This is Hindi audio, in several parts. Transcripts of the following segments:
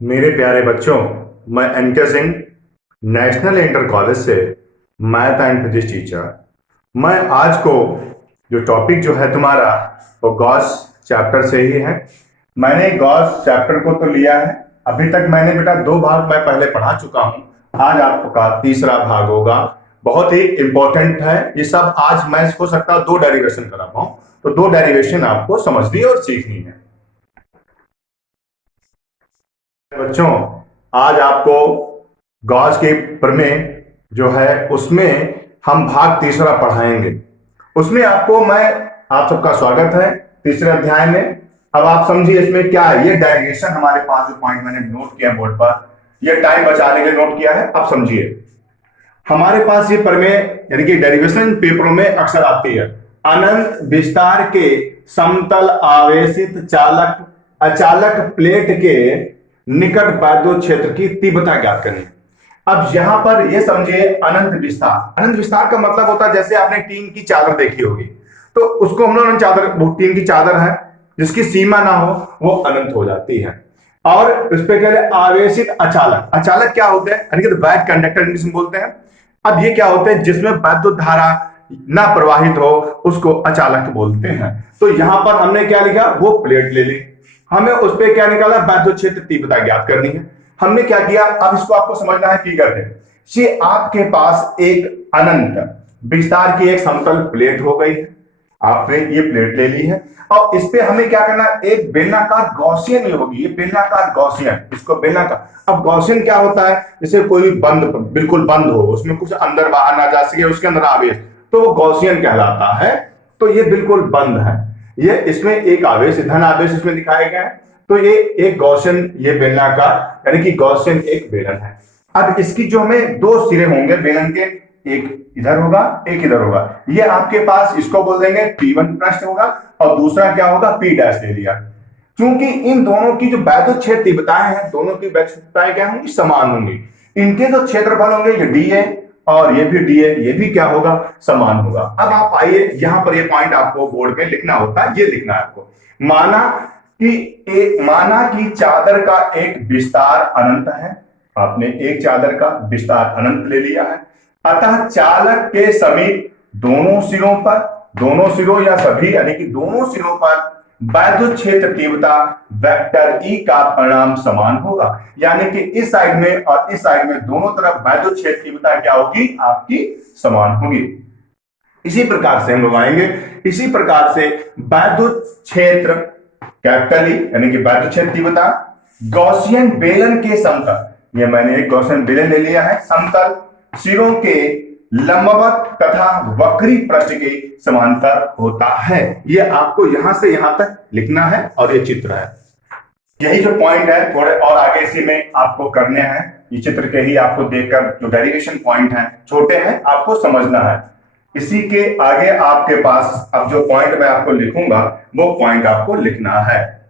मेरे प्यारे बच्चों, मैं N K Singh, National Inter College से मैथ एंड फिजिक्स टीचर। मैं आज को जो टॉपिक जो है तुम्हारा वो गॉस चैप्टर से ही है। मैंने गॉस चैप्टर को तो लिया है। अभी तक मैंने बेटा दो भाग मैं पहले पढ़ा चुका हूं। आज आपका तीसरा भाग होगा। बहुत ही इंपॉर्टेंट है ये सब। आज मैं हो सकता है दो डेरिवेशन करा पाऊं, तो दो डेरिवेशन आपको समझनी और सीखनी है। बच्चों, आज आपको गॉस के प्रमेय जो है उसमें हम भाग तीसरा पढ़ाएंगे। उसमें आपको मैं आप सबका स्वागत है तीसरे अध्याय में। अब आप समझिए इसमें क्या है। ये डेरिवेशन हमारे पास जो पॉइंट मैंने नोट किया बोर्ड पर, ये टाइम बचाने के लिए नोट किया है। अब समझिए हमारे पास ये प्रमेय यानी कि डेरिवेशन पेपरों में अक्सर आती है। अनंत विस्तार के समतल आवेशित चालक अचालक प्लेट के निकट वैद्युत क्षेत्र की तीव्रता ज्ञात करनी। अब यहां पर ये समझिए अनंत विस्तार। अनंत विस्तार का मतलब होता है जैसे आपने टीन की चादर देखी होगी, तो उसको हम लोग चादर, वो टीन की चादर है जिसकी सीमा ना हो वो अनंत हो जाती है। और उस पर कह रहे आवेशित अचालक। अचालक क्या होते हैं? यानी कि वैट कंडक्टर इंग्लिश में बोलते हैं। अब ये क्या होते हैं? जिसमें वैद्युत धारा ना प्रवाहित हो उसको अचालक बोलते हैं। तो यहां पर हमने क्या लिखा? वो प्लेट ले ली, हमें उस पर क्या निकाला? वैद्युत क्षेत्र तीव्रता ज्ञात करनी है। हमने क्या किया? अब इसको आपको समझना है फिगर है। ये आपके पास एक अनंत विस्तार की एक समतल प्लेट हो गई है। आपने ये प्लेट ले ली है और इस पे हमें क्या करना है? एक बेलनाकार गॉसियन ये होगी। ये बेलनाकार गॉसियन, इसको बेलनाकार। अब गॉसियन क्या होता है? जैसे कोई बंद, बिल्कुल बंद हो, उसमें कुछ अंदर बाहर ना जा सके, उसके अंदर आवेश, तो वो गॉसियन कहलाता है। तो ये बिल्कुल बंद है। ये इसमें एक आवेश, धन आवेश इसमें दिखाया गया है। तो ये एक गॉसियन, ये बेलनाकार यानी कि गॉसियन एक बेलन है। अब इसकी जो हमें दो सिरे होंगे बेलन के, एक इधर होगा एक इधर होगा। ये आपके पास इसको बोल देंगे P1 पृष्ठ होगा और दूसरा क्या होगा? P डैश ले लिया। क्योंकि इन दोनों की जो वैद्युत क्षेत्र तीव्रताएं हैं, दोनों की वैद्युतताएं क्या होंगी? समान होंगी। इनके जो क्षेत्रफल होंगे ये डी है और ये भी डी है, ये भी क्या होगा? समान होगा। अब आप आइए यहां पर, ये पॉइंट आपको बोर्ड में लिखना होता है, ये लिखना है आपको। माना कि चादर का एक विस्तार अनंत है। आपने एक चादर का विस्तार अनंत ले लिया है। अतः चालक के समीप दोनों सिरों पर, दोनों सिरों या सभी यानी कि दोनों सिरों पर वैद्युत क्षेत्र तीव्रता वेक्टर ई का परिणाम समान होगा। यानी कि इस साइड में और इस साइड में दोनों तरफ वैद्युत क्षेत्र तीव्रता क्या होगी? आपकी समान होगी। इसी प्रकार से हम लोग आएंगे। इसी प्रकार से वैद्युत क्षेत्र कैपिटल ई यानी कि वैद्युत क्षेत्र तीव्रता गॉसियन बेलन के समतल, ये मैंने एक गॉसियन बेलन ले लिया है, समतल सिरों के लंबवत तथा वक्री पृष्ठ के समांतर होता है। ये आपको यहां से यहां तक लिखना है और ये चित्र है। यही जो पॉइंट है थोड़े और आगे इसी में आपको करने हैं। ये चित्र के ही आपको देखकर जो डेरिवेशन पॉइंट है छोटे हैं, आपको समझना है। इसी के आगे आपके पास अब जो पॉइंट मैं आपको लिखूंगा वो पॉइंट आपको लिखना है।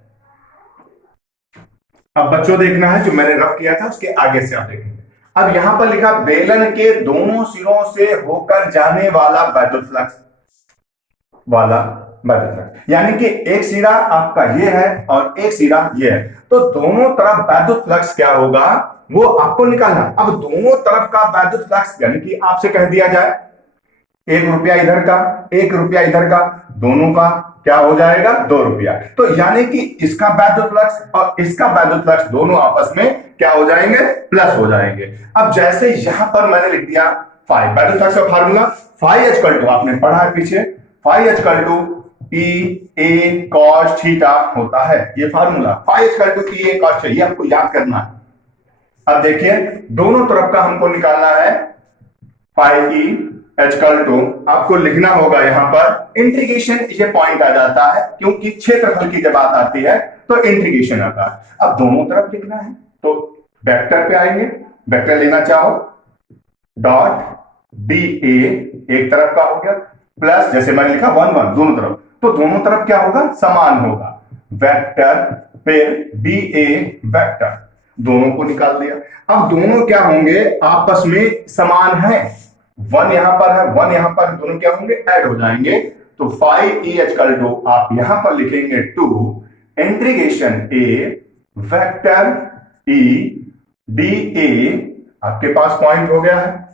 अब बच्चों देखना है जो मैंने रफ किया था उसके आगे से आप देखेंगे। अब यहां पर लिखा बेलन के दोनों सिरों से होकर जाने वाला वैद्युत फ्लक्स, यानी कि एक सिरा आपका ये है और एक सिरा ये है, तो दोनों तरफ वैद्युत फ्लक्स क्या होगा वो आपको निकालना। अब दोनों तरफ का वैद्युत फ्लक्स यानी कि आपसे कह दिया जाए 1 रुपया इधर का 1 रुपया इधर का, दोनों का क्या हो जाएगा? 2 रुपया। तो यानी कि इसका वैद्युत फ्लक्स और इसका वैद्युत फ्लक्स दोनों आपस में क्या हो जाएंगे? प्लस हो जाएंगे। अब जैसे यहां पर मैंने लिख दिया फाई, वैद्युत फ्लक्स का फार्मूला फाई इक्वल टू, आपने पढ़ा है पीछे, phi equal to E A cos theta होता है। ये formula phi equal to E A cos theta, ये आपको याद करना है। अब देखिए दोनों तरफ का हमको निकालना है फाई ई इक्वल टू, आपको लिखना होगा यहां पर इंटीग्रेशन, ये पॉइंट आ जाता है क्योंकि क्षेत्रफल की जब बात आती है तो इंटीग्रेशन आता है। अब दोनों तरफ लिखना है तो वेक्टर पे आएंगे। वेक्टर लेना चाहो डॉट डी ए एक तरफ का हो गया प्लस, जैसे मैंने लिखा 1 1 दोनों तरफ, तो दोनों तरफ क्या होगा? समान होगा। वेक्टर फिर डी ए वेक्टर, दोनों को निकाल दिया। अब दोनों क्या होंगे? आपस में समान है। 1 यहां पर है 1 यहां पर, दोनों क्या होंगे? ऐड हो जाएंगे। तो फाइव ई इक्वल टू आप यहां पर लिखेंगे 2 integration A vector E D A आपके पास पॉइंट हो गया है।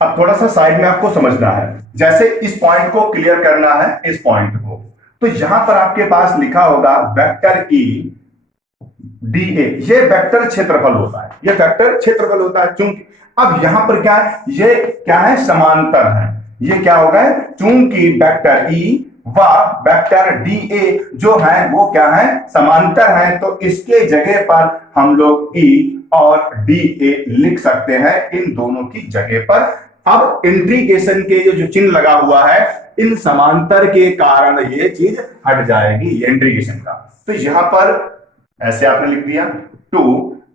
अब थोड़ा सा साइड में आपको समझना है, जैसे इस पॉइंट को क्लियर करना है, इस पॉइंट को, तो यहां पर आपके पास लिखा होगा वेक्टर ई डी ए, ये वेक्टर क्षेत्रफल होता है, ये वेक्टर क्षेत्रफल होता है। चूंकि अब यहां पर क्या है, ये क्या है, समांतर है, ये क्या होगा, चूंकि वेक्टर ई व वेक्टर डी ए जो है वो क्या है, समांतर है, तो इसके जगह पर हम लोग ई और डी ए लिख सकते हैं, इन दोनों की जगह पर। अब इंटीग्रेशन के जो चिन्ह लगा हुआ है, इन समांतर के कारण ये चीज हट जाएगी, ये इंटीग्रेशन का। तो यहां पर ऐसे आपने लिख दिया 2,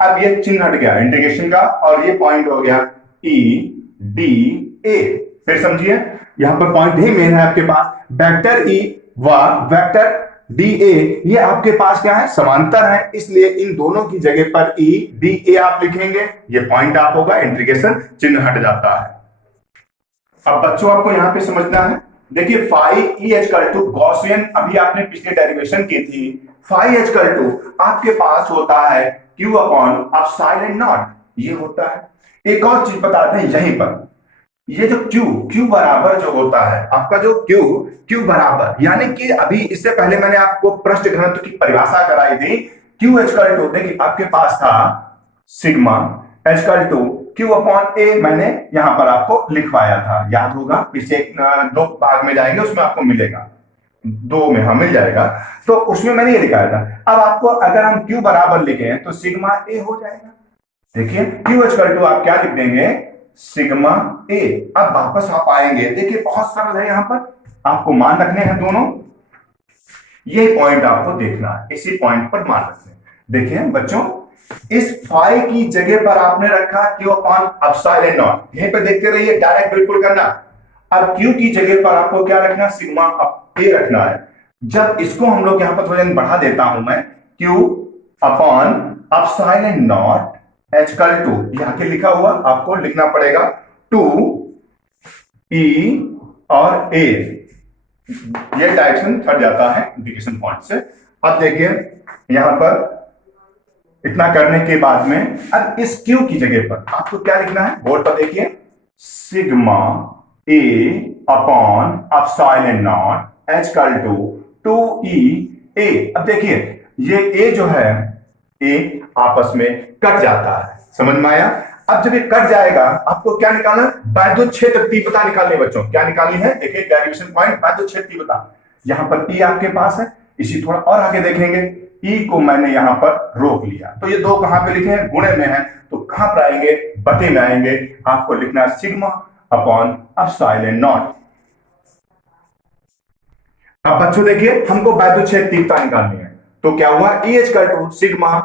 अब ये चिन्ह हट गया इंटीग्रेशन का, और ये पॉइंट हो गया ई डी ए। फिर समझिए, यहां पर पॉइंट ही मेन है आपके पास, वेक्टर ई व वेक्टर डी ए, ये आपके पास क्या है, समांतर है, इसलिए इन दोनों की जगह पर ई डी ए आप लिखेंगे, ये पॉइंट आप होगा, इंटीग्रेशन चिन्ह हट जाता है। अब बच्चों आपको यहां पे समझना है, देखिए phi E equal to Gaussian, अभी आपने पिछले डेरिवेशन की थी, फाई इक्वल टू आपके पास होता है क्यू अपॉन एप्सिलॉन नॉट, ये होता है। एक और चीज बताते हैं यहीं पर, ये जो क्यू बराबर जो होता है आपका, जो क्यू बराबर, यानी कि अभी इससे पहले मैंने आपको पृष्ठ घनत्व की परिभाषा कराई थी, क्यू इक्वल टू, देखिए आपके पास था sigma equal to Q upon A, मैंने यहां पर आपको लिखवाया था, याद होगा, पीछे 2 भाग में जाएंगे उसमें आपको मिलेगा, 2 में मिल जाएगा, तो उसमें मैंने ये लिखाया था। अब आपको अगर हम क्यू बराबर लिखें तो सिग्मा ए हो जाएगा, देखिए क्यू इक्वल टू आप क्या लिख देंगे, सिग्मा ए। अब वापस आप आएंगे, देखिए बहुत सरल है, यहां पर आपको मान रखने हैं दोनों, ये पॉइंट आपको देखना है, इसी पॉइंट पर मान रखने। देखिए बच्चों, इस फाई की जगह पर आपने रखा क्यू अपॉन एप्सिलॉन नॉट, यहीं पे देखते रहिए, डायरेक्ट बिल्कुल करना। अब क्यू की जगह पर आपको क्या रखना, सिग्मा ए रखना है। जब इसको हम लोग यहां पर थोड़ा बढ़ा देता हूं मैं, Q upon epsilon not equal to, यहां के लिखा हुआ आपको लिखना पड़ेगा 2 ई और ए, ये डायरेक्शन हट जाता है इंटीग्रेशन पॉइंट से। अब देखिए यहां पर इतना करने के बाद में, अब इस क्यू की जगह पर आपको क्या लिखना है, बोर्ड पर देखिए, sigma A upon epsilon not equal to 2 E A. अब देखिए ये ए जो है, ए आपस में कट जाता है, समझ में आया। अब जब ये कट जाएगा, आपको क्या निकालना है, वैद्युत क्षेत्र तीव्रता निकालनी है बच्चों, क्या निकालनी है, देखिए डेरिवेशन पॉइंट वैद्युत क्षेत्र तीव्रता, यहां पर ई आपके पास है, इसी थोड़ा और आगे देखेंगे, ई को मैंने यहां पर रोक लिया, तो ये 2 कहां पे लिखे हैं, गुणे में है, तो कहां पर आएंगे, बटे में आएंगे, आपको लिखना सिग्मा अपॉन एप्सिलॉन नॉट। अब बच्चों देखिए, हमको वैद्युत क्षेत्र तीव्रता निकालनी है, तो क्या हुआ, E equal to sigma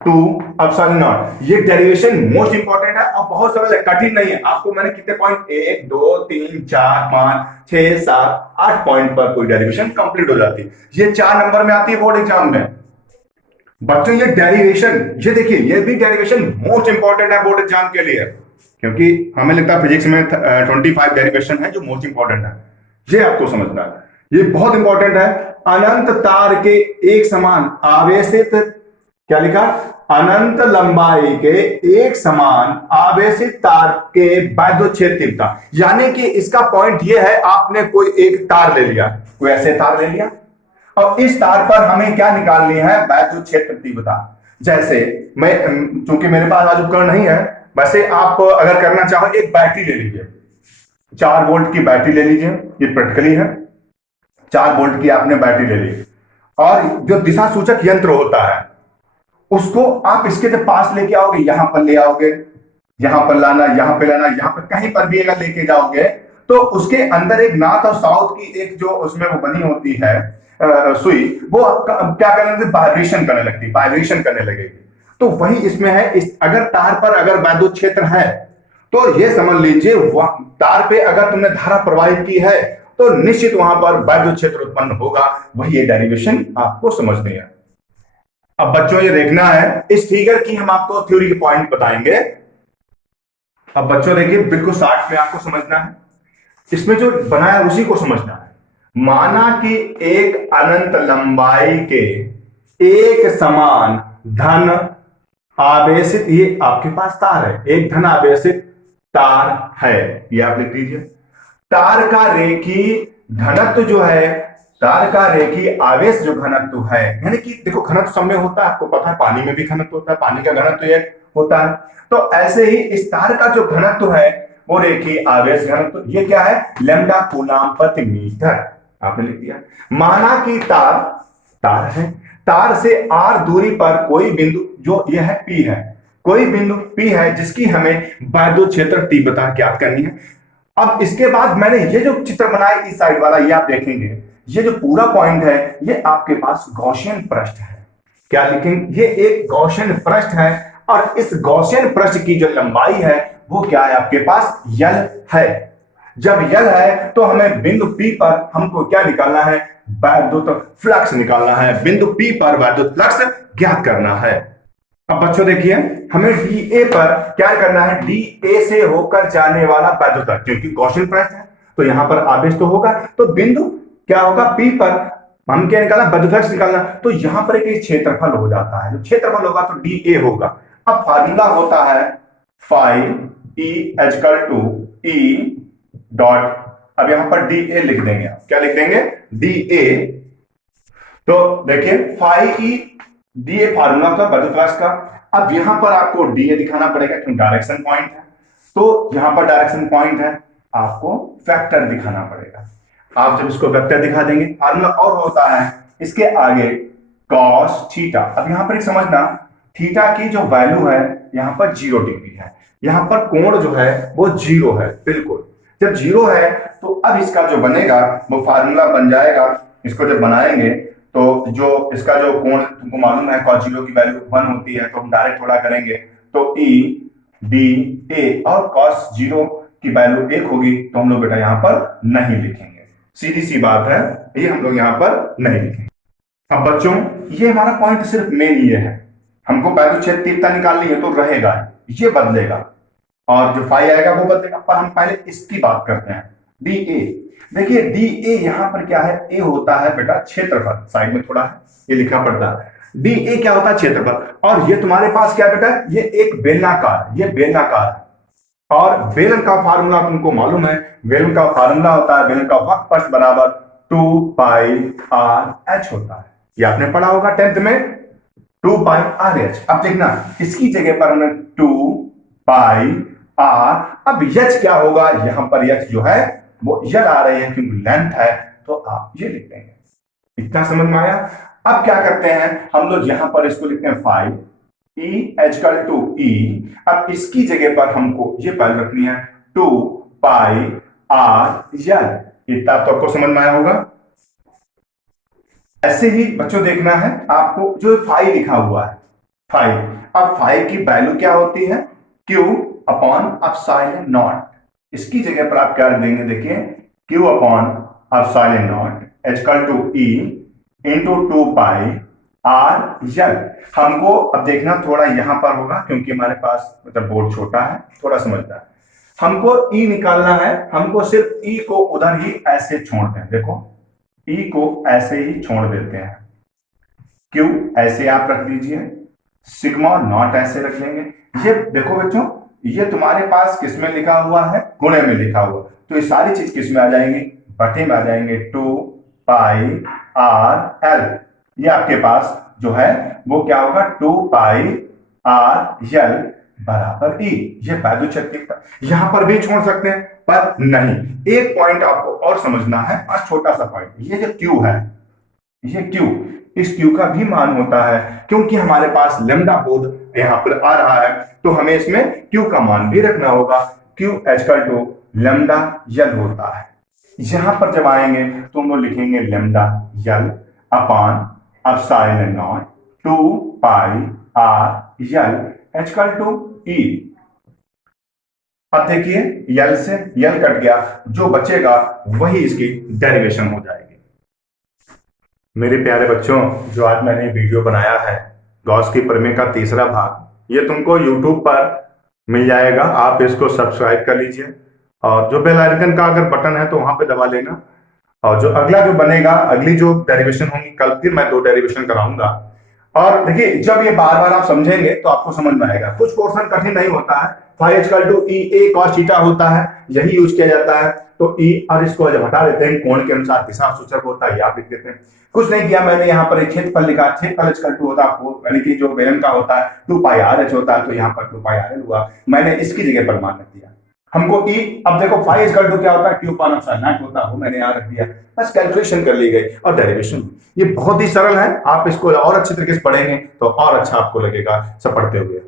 2 epsilon not. ये डेरिवेशन मोस्ट इंपॉर्टेंट है और बहुत सरल है, कठिन नहीं है। आपको मैंने कितने पॉइंट, 1 2 3 4 5 6 7 8 पॉइंट पर कोई डेरिवेशन कंप्लीट हो जाती है, ये 4 नंबर में आती है बोर्ड एग्जाम में। बच्चों ये डेरिवेशन, ये देखिए, ये भी डेरिवेशन मोस्ट इंपॉर्टेंट है बोर्ड एग्जाम के लिए, क्योंकि हमें लगता है फिजिक्स में 25 डेरिवेशन है जो मोस्ट इंपॉर्टेंट है, ये आपको समझना है, ये बहुत इंपॉर्टेंट है। अनंत तार के एक समान आवेशित, क्या लिखा, अनंत लंबाई के एक समान आवेशित तार के वैद्युत क्षेत्र तीव्रता, यानी कि इसका पॉइंट ये है, आपने कोई एक तार ले लिया, कोई ऐसे तार ले लिया, और इस तार पर हमें क्या निकालनी है, वैद्युत क्षेत्र तीव्रता। जैसे मैं, चूंकि मेरे पास आज उपकरण नहीं है, वैसे आप अगर करना चाहो, एक बैटरी ले लीजिए, 4 वोल्ट की बैटरी ले लीजिए, ये प्रैक्टिकली है, 4 वोल्ट की आपने बैटरी ले ली, और जो दिशा सूचक यंत्र होता है उसको आप इसके जब पास लेके आओगे, यहां पर ले आओगे, यहां पर लाना, यहां पे लाना, यहां पर कहीं पर भी अगर लेके जाओगे, तो उसके अंदर एक नॉर्थ और साउथ की एक जो उसमें वो बनी होती है सुई, वो क्या करने लगती, वाइब्रेशन करने लगेगी। तो वही इसमें है, अगर तार पर अगर वैद्युत क्षेत्र है, तो ये समझ लीजिए तार पे अगर तुमने धारा प्रवाहित की है, तो निश्चित वहां पर वैद्युत क्षेत्र उत्पन्न होगा, वही ये डेरिवेशन आपको समझनी है। अब बच्चों ये देखना है, इस फिगर की हम आपको थ्योरी के पॉइंट बताएंगे। अब बच्चों देखिए, बिल्कुल शॉर्ट में आपको समझना है, इसमें जो बनाया उसी को समझना है। माना कि एक अनंत लंबाई के एक समान धन आवेशित, ये आपके पास तार है, एक धन आवेशित तार है, ये आप लिख दीजिए। तार का रेखी घनत्व जो है, तार का रेखी आवेश जो घनत्व है, यानी कि देखो घनत्व सब में होता है, आपको पता है पानी में भी घनत्व होता है, पानी का घनत्व एक होता है, तो ऐसे ही इस तार का जो घनत्व है वो रेखी आवेश घनत्व, ये क्या है, लैम्डा कूलम प्रति मीटर, आपने लिख दिया। माना कि तार है, तार से r दूरी पर कोई बिंदु, जो यह है P है, कोई बिंदु P है जिसकी हमें विद्युत क्षेत्र तीव्रता ज्ञात करनी है। अब इसके बाद मैंने ये जो चित्र बनाया इस साइड वाला, ये आप देखेंगे, ये जो पूरा पॉइंट है ये आपके पास गॉसियन पृष्ठ है। क्या लिखेंगे, ये एक गॉसियन पृष्ठ है, और इस गॉसियन पृष्ठ की जो लंबाई है वो क्या है आपके पास, यल है। जब यल है तो हमें बिंदु P पर हमको क्या निकालना है, विद्युत फ्लक्स निकालना है, बिंदु P पर विद्युत फ्लक्स ज्ञात करना है। अब बच्चों देखिए, हमें DA पर क्या करना है, DA से होकर जाने वाला विद्युत, क्योंकि गॉसियन पृष्ठ है तो यहां पर आवेश तो होगा, तो बिंदु क्या होगा P पर हम क्या निकालना, विद्युत फ्लक्स निकालना, तो यहां पर एक क्षेत्रफल हो जाता है, जब क्षेत्रफल होगा तो DA होगा। अब फार्मूला होता है phi E equal to E dot, अब यहां पर DA लिख देंगे, क्या लिख देंगे, DA। तो देखिए फाई E, DA फार्मूला था विद्युत फ्लक्स का। अब यहां पर आपको DA दिखाना पड़ेगा क्योंकि डायरेक्शन पॉइंट है, तो यहां पर डायरेक्शन पॉइंट है, आपको वेक्टर दिखाना पड़ेगा। आप जब इसको वेक्टर दिखा देंगे, फार्मूला और होता है इसके आगे cos थीटा। अब यहां पर एक समझना, थीटा की जो वैल्यू है यहां पर 0 डिग्री है, यहां पर कोण जो है वो 0 है, बिल्कुल जब 0 है तो अब इसका जो बनेगा वो फार्मूला बन जाएगा। इसको जब बनाएंगे तो जो इसका जो कोण तुमको मालूम है cos 0 की वैल्यू 1 होती है, तो हम डायरेक्ट थोड़ा करेंगे तो E DA, और cos 0 की वैल्यू 1 होगी तो हम लोग बेटा यहां पर नहीं लिखेंगे, सीधी सी बात है, ये हम लोग यहां पर नहीं लिखेंगे। अब बच्चों ये हमारा पॉइंट सिर्फ मेन ये है, हमको विद्युत क्षेत्र तीव्रता निकालनी है तो रहेगा, ये बदलेगा और जो फाई आएगा वो बदलेगा, पर हम पहले इसकी बात करते हैं। DA, देखिए DA यहां पर क्या है, ए होता है बेटा क्षेत्रफल, साइड में थोड़ा है ये लिखना पड़ता है। DA क्या होता है, क्षेत्रफल, और ये तुम्हारे पास क्या बेटा, ये एक बेलनाकार, ये बेलनाकार है, और बेलन का फार्मूला तुमको मालूम है, बेलन का फार्मूला होता है, बेलन का वक्र पृष्ठ बराबर 2 पाई r h होता है, ये आपने पढ़ा होगा 10th में, 2 पाई r h। अब देखना इसकी जगह पर हमने 2 पाई r, अब h क्या होगा, यहां पर h जो है वो यल आ रही है क्योंकि लेंथ है, तो आप ये लिख देंगे। इतना समझ में आया। अब क्या करते हैं हम लोग, यहां पर इसको लिखते हैं phi E equal to E, अब इसकी जगह पर हमको ये वैल्यू रखनी है 2 पाई r यल, इतना तो आपको समझ में आया होगा। ऐसे ही बच्चों देखना है आपको, जो फाई लिखा हुआ है फाई, अब फाई की वैल्यू क्या होती है, Q अपॉन एप्सिलॉन नॉट, इसकी जगह पर आप क्या देंगे, देखिए Q upon epsilon not equal to E into 2 pi r L. हमको अब देखना थोड़ा यहां पर होगा क्योंकि हमारे पास मतलब बोर्ड छोटा है, थोड़ा समझना है, हमको E निकालना है, हमको सिर्फ E को उधर ही ऐसे छोड़ दें, देखो E को ऐसे ही छोड़ देते हैं, Q ऐसे आप रख दीजिए, सिग्मा नॉट ऐसे रख लेंगे। ये देखो बच्चों, ये तुम्हारे पास किस में लिखा हुआ है, गुणे में लिखा हुआ, तो ये सारी चीज किस में आ जाएंगी, बटे में आ जाएंगे, 2 पाई r l, ये आपके पास जो है वो क्या होगा, 2 पाई r यल बराबर E, ये विद्युत क्षेत्र यहां पर भी छोड़ सकते हैं पर नहीं। एक पॉइंट आपको और समझना है, आज छोटा सा पॉइंट, ये जो Q है, ये Q, इस Q का भी मान होता है क्योंकि हमारे पास लैम्डा बोध यहां पर आ रहा है, तो हमें इसमें Q का मान भी रखना होगा, Q इक्वल टू लैम्डा यल होता है। यहां पर जब आएंगे तो हम लोग लिखेंगे lambda L upon epsilon not 2 pi r L equal to E। अब देखिए यल से यल कट गया, जो बचेगा वही इसकी डेरिवेशन हो जाएगी। मेरे प्यारे बच्चों, जो आज मैंने वीडियो बनाया है गॉस की प्रमेय का तीसरा भाग, ये तुमको YouTube पर मिल जाएगा, आप इसको सब्सक्राइब कर लीजिए, और जो बेल आइकन का अगर बटन है तो वहां पे दबा लेना, और जो अगला जो बनेगा, अगली जो डेरिवेशन होंगी, कल फिर मैं 2 डेरिवेशन कराऊंगा, और देखिए जब ये बार बार आप समझेंगे तो आपको समझ में आएगा। कुछ पोर्शन कठिन नहीं होता है। Phi equal to E A cos theta होता है, यही यूज किया जाता है। तो ई और इसको जब हटा देते हैं कोण के अनुसार दिशा सूचक होता है, आप लिख देते हैं। कुछ नहीं किया मैंने, यहाँ पर एक क्षेत्रफल लिखा। क्षेत्रफल इक्वल टू होता है यानी कि जो बेलन का होता है 2 पाई आर एच होता है, तो यहाँ पर 2 पाई आर एल हुआ। मैंने इसकी जगह पर मान रख दिया। हमको ई, अब देखो फाई इक्वल टू क्या होता है, क्यू पान एप्सिलॉन नॉट होता है, वो मैंने यहाँ रख दिया। बस कैलकुलेशन कर ली गई और डेरिवेशन। ये बहुत ही सरल है। आप इसको और अच्छे तरीके से पढ़ेंगे तो और अच्छा आपको लगेगा सब पढ़ते हुए।